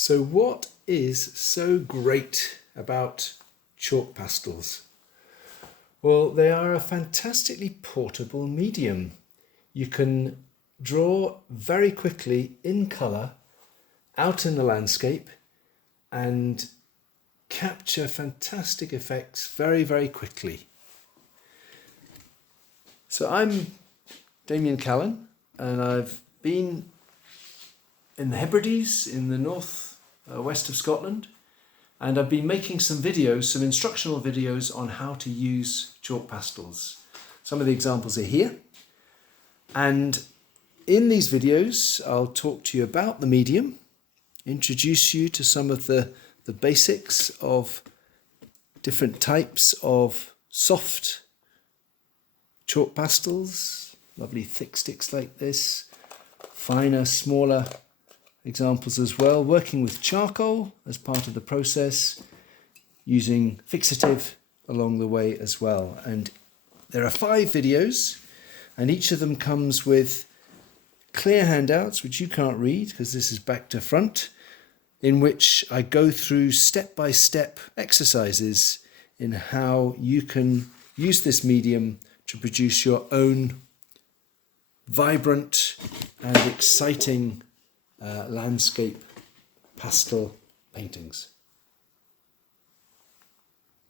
So what is so great about chalk pastels? Well, they are a fantastically portable medium. You can draw very quickly in colour out in the landscape and capture fantastic effects very, very quickly. So I'm Damian.callan, and I've been in the Hebrides in the north west of Scotland, and I've been making some videos, some instructional videos on how to use chalk pastels. Some of the examples are here, and in these videos I'll talk to you about the medium, introduce you to some of the basics of different types of soft chalk pastels, lovely thick sticks like this, finer, smaller examples as well, working with charcoal as part of the process, using fixative along the way as well. And there are 5 videos, and each of them comes with clear handouts, which you can't read because this is back to front, in which I go through step-by-step exercises in how you can use this medium to produce your own vibrant and exciting landscape pastel paintings.